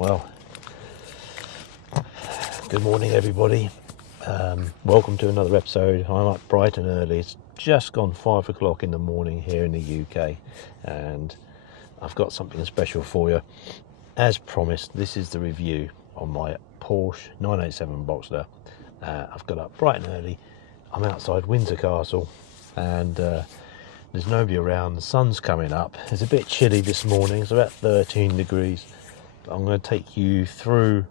Well, good morning everybody. Welcome to another episode. I'm up bright and early. It's just gone 5 o'clock in the morning here in the UK, and I've got something special for you. As promised, this is the review on my Porsche 987 Boxster. I've got up bright and early. I'm outside Windsor Castle, and there's nobody around. The sun's coming up. It's a bit chilly this morning. It's about 13 degrees. But I'm going to take you through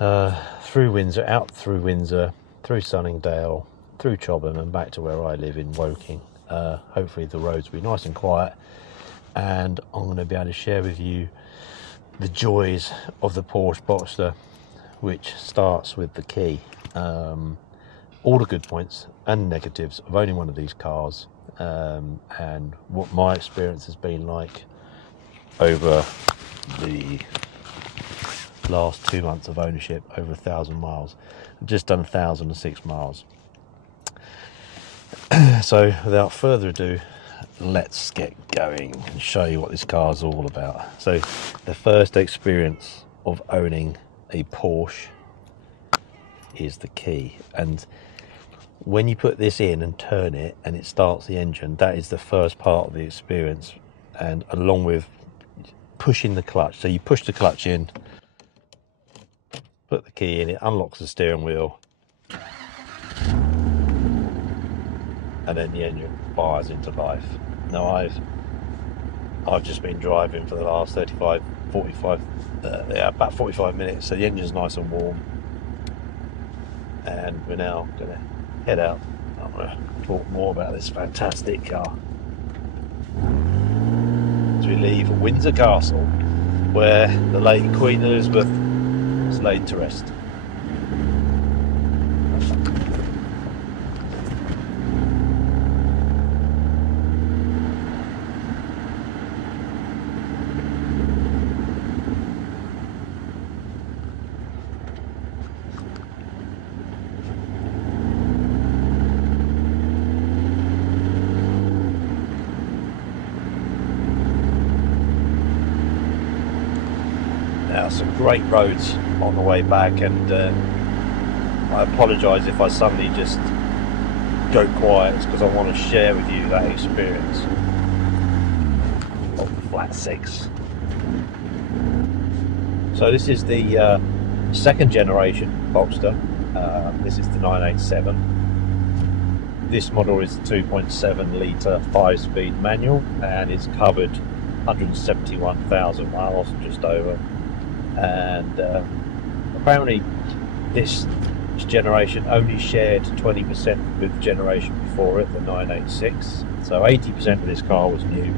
Windsor, out through Windsor, through Sunningdale, through Chobham, and back to where I live in Woking. Hopefully the roads will be nice and quiet, and I'm going to be able to share with you the joys of the Porsche Boxster, which starts with the key. All the good points and negatives of owning one of these cars, and what my experience has been like over the last 2 months of ownership, over 1,000 miles. I've just done 1,006 miles. So without further ado, let's get going and show you what this car's all about. So the first experience of owning a Porsche is the key, and when you put this in and turn it and it starts the engine, that is the first part of the experience, and along with pushing the clutch. So you push the clutch in, put the key in, it unlocks the steering wheel, and then the engine fires into life. Now I've just been driving for the last about 45 minutes, so the engine's nice and warm, and we're now going to head out. I'm going to talk more about this fantastic car as we leave Windsor Castle, where the late Queen Elizabeth was laid to rest. Now, some great roads on the way back, and I apologise if I suddenly just go quiet. It's because I want to share with you that experience of the flat six. So this is the second generation Boxster. This is the 987. This model is the 2.7 litre 5-speed manual, and it's covered 171,000 miles, just over. And apparently this generation only shared 20% with the generation before it, the 986. So 80% of this car was new,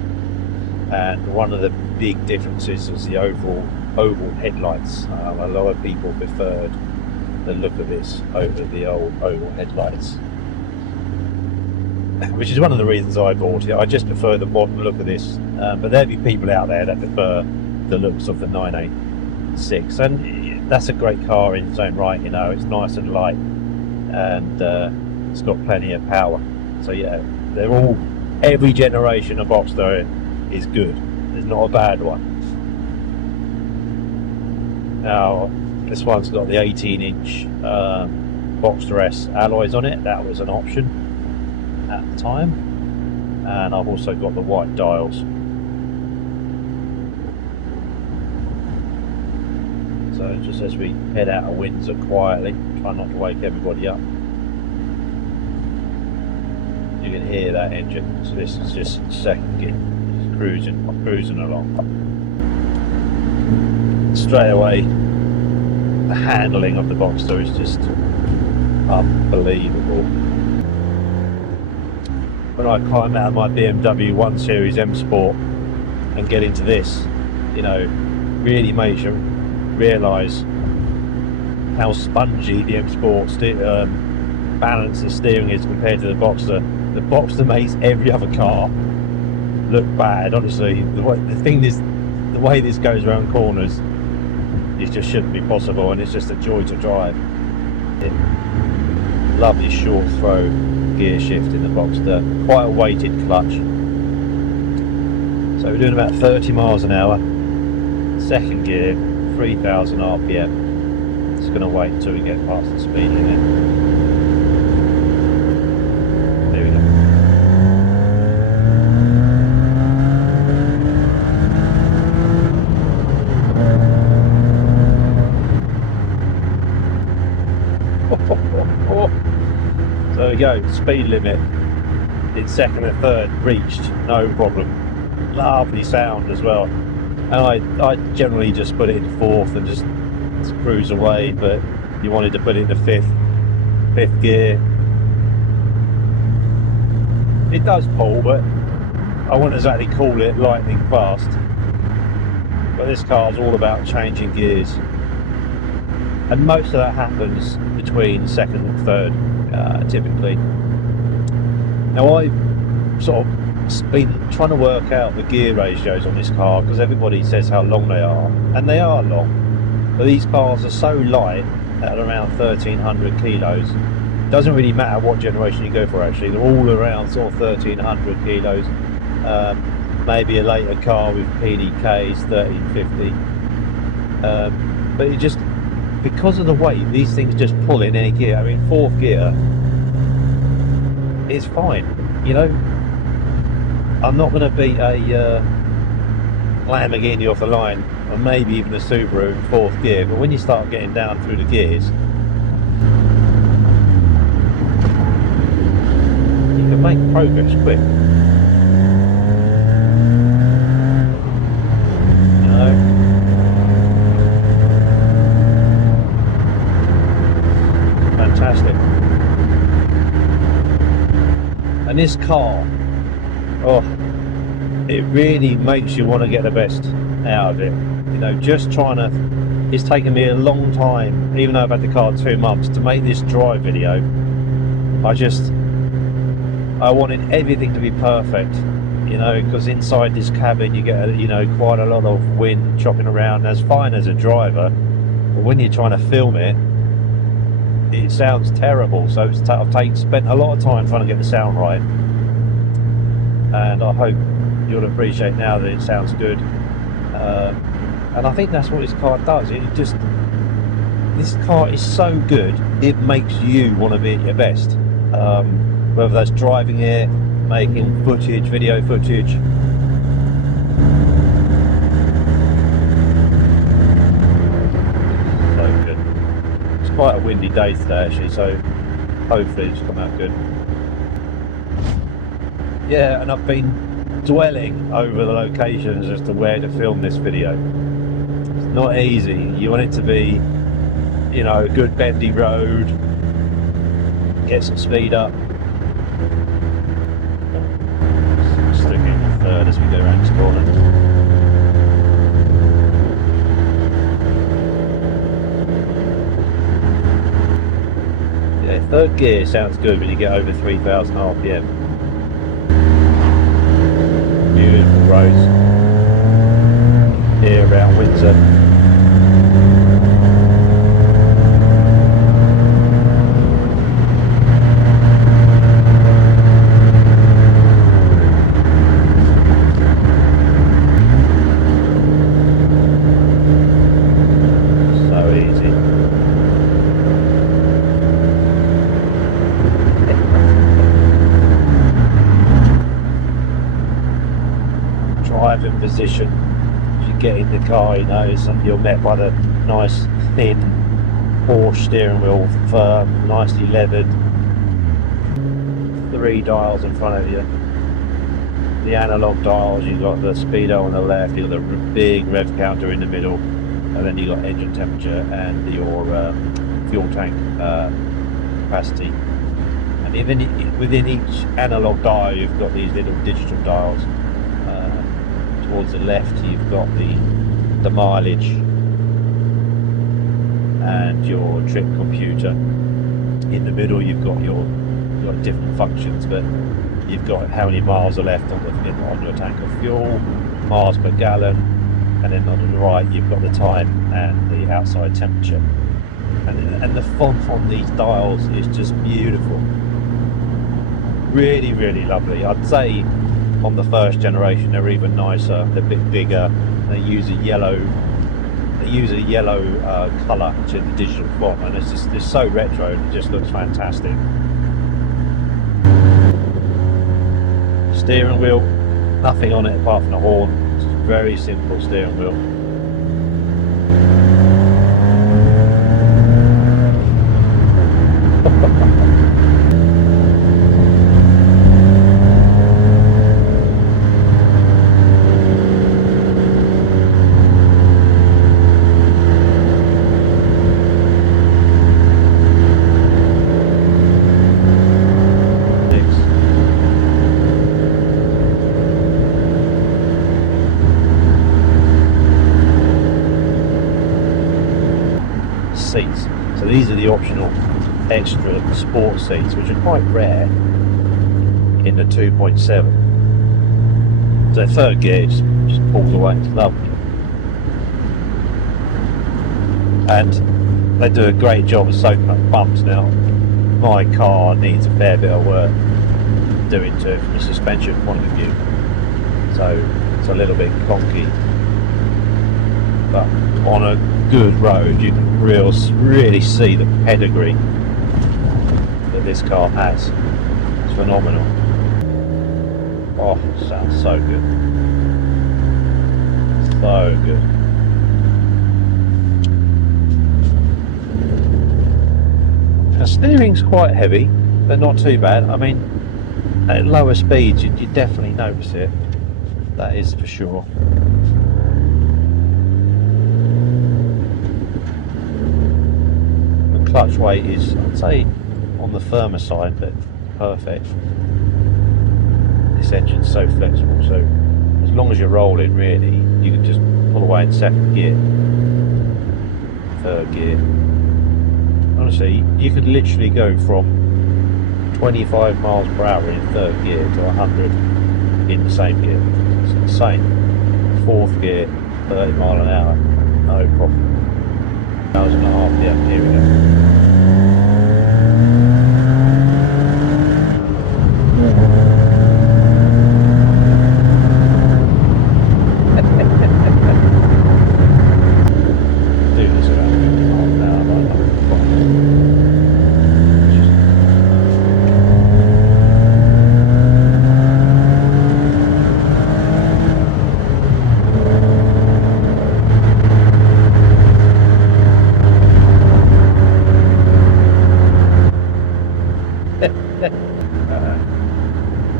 and one of the big differences was the overall oval headlights. A lot of people preferred the look of this over the old oval headlights, which is one of the reasons I bought it. I just prefer the modern look of this, but there'll be people out there that prefer the looks of the 986. And that's a great car in its own right. You know, it's nice and light, and it's got plenty of power. So yeah, every generation of Boxster is good. There's not a bad one. Now this one's got the 18-inch Boxster S alloys on it. That was an option at the time, and I've also got the white dials. So just as we head out of Windsor quietly, try not to wake everybody up. You can hear that engine. So this is just second gear, just cruising along. Straight away, the handling of the Boxster is just unbelievable. When I climb out of my BMW 1 Series M Sport and get into this, you know, really makes you realise how spongy the M Sport balance and steering is compared to the Boxster. The Boxster makes every other car look bad. Honestly, the way this goes around corners, it just shouldn't be possible, and it's just a joy to drive. Lovely short throw gear shift in the Boxster, quite a weighted clutch. So we're doing about 30 miles an hour, second gear, 3,000 RPM. Just going to wait until we get past the speed limit. There we go. So there we go, speed limit in second and third reached, no problem. Lovely sound as well. And I generally just put it in fourth and just cruise away, but you wanted to put it in the fifth gear. It does pull, but I wouldn't exactly call it lightning fast. But this car's all about changing gears, and most of that happens between second and third, typically. Now I've sort of been trying to work out the gear ratios on this car, because everybody says how long they are, and they are long, but these cars are so light at around 1,300 kilos. Doesn't really matter what generation you go for, actually. They're all around sort of 1,300 kilos. Maybe a later car with PDKs 1,350, but it just, because of the weight, these things just pull in any gear. I mean, fourth gear is fine, you know. I'm not going to beat a Lamborghini off the line, or maybe even a Subaru in fourth gear, but when you start getting down through the gears, you can make progress quick. You know? Fantastic. And this car, oh, it really makes you want to get the best out of it. You know, just trying to, it's taken me a long time, even though I've had the car 2 months, to make this drive video. I wanted everything to be perfect, you know, because inside this cabin you get, you know, quite a lot of wind chopping around. That's fine as a driver, but when you're trying to film it, it sounds terrible. So I've spent a lot of time trying to get the sound right, and I hope you'll appreciate now that it sounds good. And I think that's what this car does. This car is so good, it makes you want to be at your best. Whether that's driving it, making footage, video footage. So good. It's quite a windy day today, actually, so hopefully it's come out good. Yeah, and I've been dwelling over the locations as to where to film this video. It's not easy. You want it to be, you know, a good bendy road, get some speed up. Sticking in third as we go around this corner. Yeah, third gear sounds good when you get over 3,000 RPM. Beautiful roads here around Windsor. Driving position as you get in the car, you know, you're met by the nice thin Porsche steering wheel, firm, nicely leathered, 3 dials in front of you, the analog dials. You've got the speedo on the left, you've got the big rev counter in the middle, and then you've got engine temperature and your fuel tank capacity. And even within each analog dial you've got these little digital dials. Towards the left you've got the mileage and your trip computer. In the middle you've got different functions, but you've got how many miles are left on your tank of fuel, miles per gallon, and then on the right you've got the time and the outside temperature. And the font on these dials is just beautiful. Really, really lovely. I'd say on the first generation they're even nicer, they're a bit bigger, they use a yellow they use a yellow colour to the digital font, and it's so retro, and it just looks fantastic. Steering wheel, nothing on it apart from the horn. It's a very simple steering wheel. Seats. So these are the optional extra sport seats, which are quite rare in the 2.7. So third gear just pulls away. It's lovely, and they do a great job of soaking up bumps. Now, my car needs a fair bit of work doing to it from a suspension point of view, so it's a little bit clunky. But on a good road, you can really see the pedigree that this car has. It's phenomenal. Oh, sounds so good. So good. The steering's quite heavy, but not too bad. I mean, at lower speeds, you definitely notice it. That is for sure. Clutch weight is, I'd say, on the firmer side, but perfect. This engine's so flexible, so as long as you're rolling, really, you can just pull away in second gear, third gear. Honestly, you could literally go from 25 miles per hour in third gear to 100 in the same gear. It's insane. Fourth gear, 30 mile an hour, no problem. 1.5 PM, here we go. Do this around 50 miles an hour, like that.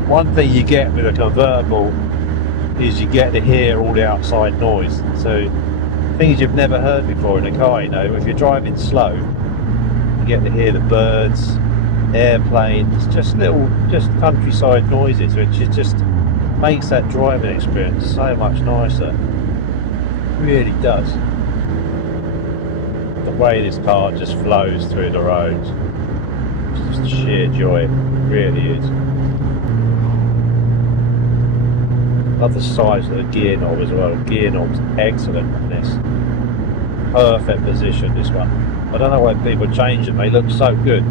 One thing you get with a convertible is you get to hear all the outside noise. So things you've never heard before in a car, you know, if you're driving slow, you get to hear the birds, airplanes, just countryside noises, which is just makes that driving experience so much nicer. It really does. The way this car just flows through the roads, it's just sheer joy. It really is. Love the size of the gear knob as well. The gear knob's excellent on this. Perfect position, this one. I don't know why people change them. They look so good.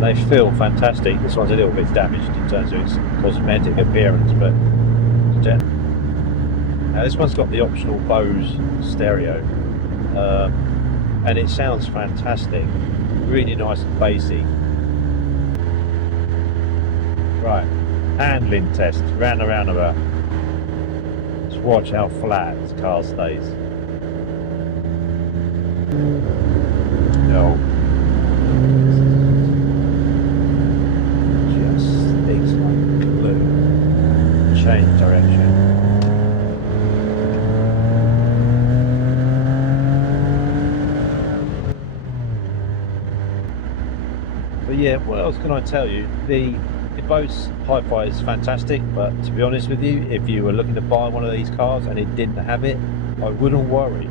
They feel fantastic. This one's a little bit damaged in terms of its cosmetic appearance, but now this one's got the optional Bose stereo, and it sounds fantastic. Really nice and bassy. Right, handling test round the roundabout. Let's watch how flat this car stays. No. Just sticks like glue. Change direction. But yeah, what else can I tell you? The Bose Hi-Fi is fantastic, but to be honest with you, if you were looking to buy one of these cars and it didn't have it, I wouldn't worry,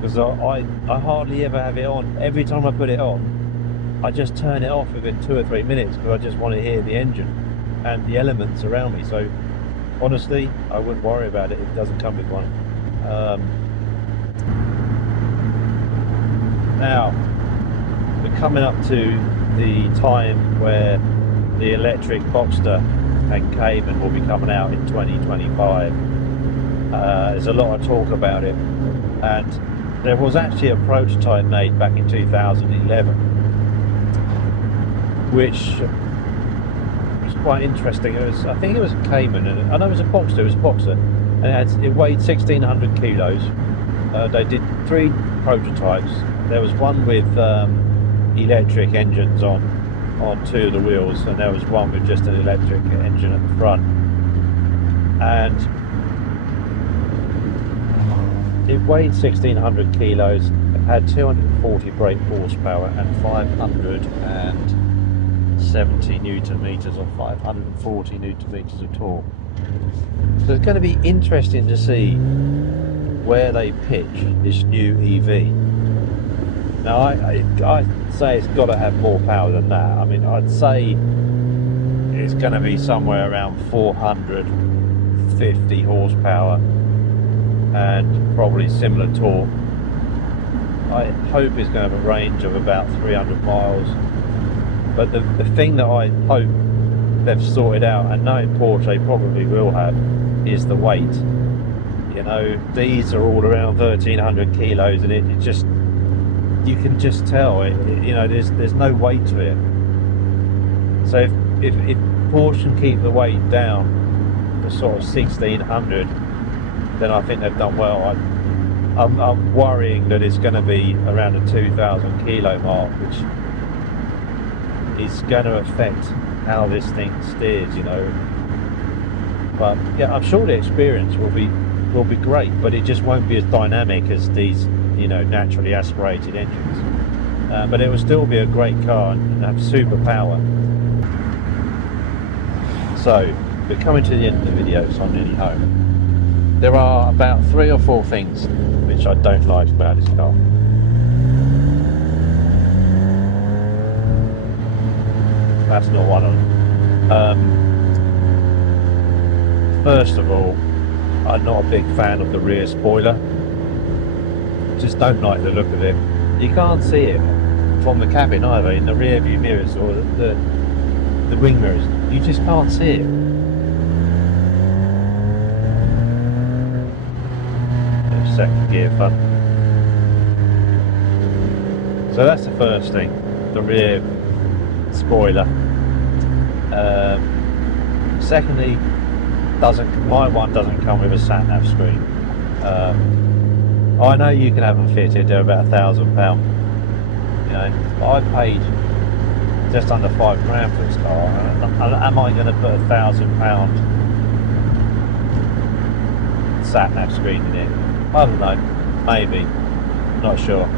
because I hardly ever have it on. Every time I put it on, I just turn it off within 2 or 3 minutes because I just want to hear the engine and the elements around me. So honestly, I wouldn't worry about it if it doesn't come with one. Now we're coming up to the time where the electric Boxster and Cayman will be coming out in 2025. There's a lot of talk about it, and there was actually a prototype made back in 2011, which was quite interesting. I think it was a Cayman, and I know it was a Boxster. It was a Boxster, and it weighed 1,600 kilos. They did 3 prototypes. There was one with electric engines on 2 of the wheels, and there was one with just an electric engine at the front. And it weighed 1,600 kilos. It had 240 brake horsepower and 570 newton meters, or 540 newton meters of torque. So it's going to be interesting to see where they pitch this new EV. Now I say it's got to have more power than that. I mean, I'd say it's going to be somewhere around 450 horsepower and probably similar torque. I hope it's going to have a range of about 300 miles. But the thing that I hope they've sorted out, and knowing Porsche they probably will have, is the weight. You know, these are all around 1,300 kilos, and it just, you can just tell you know, there's no weight to it. So if Porsche can keep the weight down to sort of 1,600, then I think they've done well. I'm worrying that it's going to be around the 2,000 kilo mark, which is going to affect how this thing steers, you know. But yeah, I'm sure the experience will be great, but it just won't be as dynamic as these, you know, naturally aspirated engines. But it will still be a great car and have super power. So we're coming to the end of the video, so I'm nearly home. There are about 3 or 4 things which I don't like about this car. That's not one of them. First of all, I'm not a big fan of the rear spoiler. Just don't like the look of it. You can't see it from the cabin either, in the rear view mirrors or the wing mirrors. You just can't see it. Second gear fun. So that's the first thing, the rear spoiler. Secondly, my one doesn't come with a sat-nav screen. I know you can have them fitted, they're about £1,000, you know, but I paid just under £5,000 for this car. Am I going to put £1,000 sat-nav screen in it? I don't know, maybe, not sure.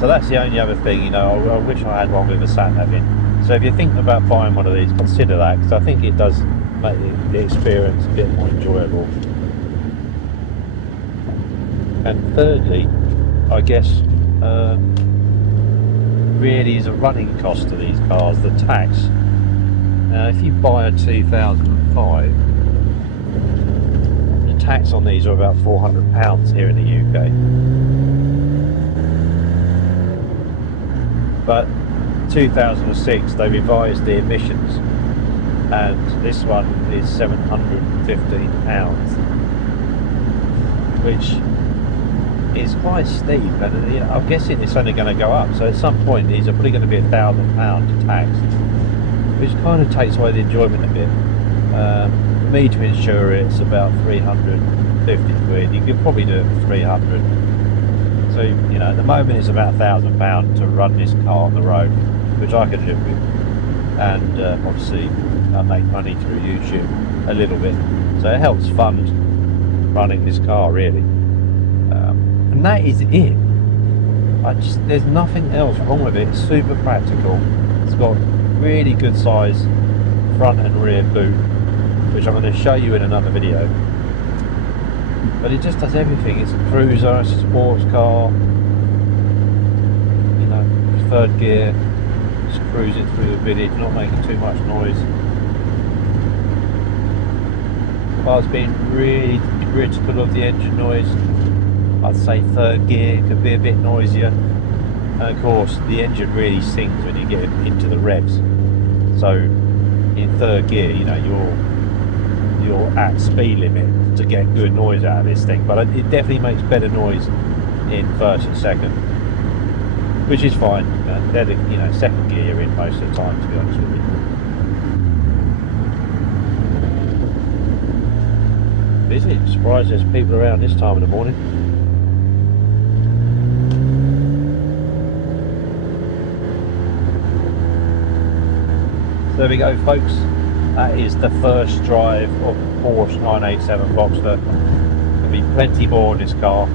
So that's the only other thing, you know, I wish I had one with a sat-nav in. So if you're thinking about buying one of these, consider that, because I think it does make the experience a bit more enjoyable. And thirdly, I guess, really is a running cost to these cars, the tax. Now if you buy a 2005, tax on these are about £400 here in the UK, but 2006 they revised the emissions, and this one is £715, which is quite steep, and you know, I'm guessing it's only going to go up, so at some point these are probably going to be £1,000 taxed, which kind of takes away the enjoyment a bit. For me to insure it's about 350 quid. You could probably do it for 300. So, you know, at the moment it's about £1,000 to run this car on the road, which I could live with. And obviously I make money through YouTube a little bit, so it helps fund running this car really. And that is it. There's nothing else wrong with it. It's super practical. It's got really good size front and rear boot, which I'm going to show you in another video. But it just does everything. It's a cruiser, it's a sports car, you know, 3rd gear, just cruising through the village, not making too much noise. If I was being really critical of the engine noise, I'd say 3rd gear could be a bit noisier. And of course, the engine really sings when you get into the revs. So in 3rd gear, you know, you're at speed limit to get good noise out of this thing, but it definitely makes better noise in first and second, which is fine. They're the, second gear you're in most of the time, to be honest with you. Busy. Surprised there's people around this time of the morning. So there we go, folks. That is the first drive of the Porsche 987 Boxster. There'll be plenty more in this car.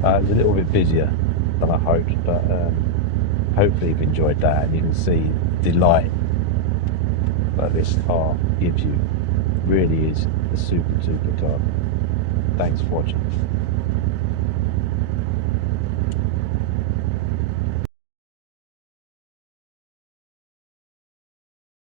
It was a little bit busier than I hoped, but hopefully you've enjoyed that, and you can see the delight that this car gives you. Really is a super car. Thanks for watching.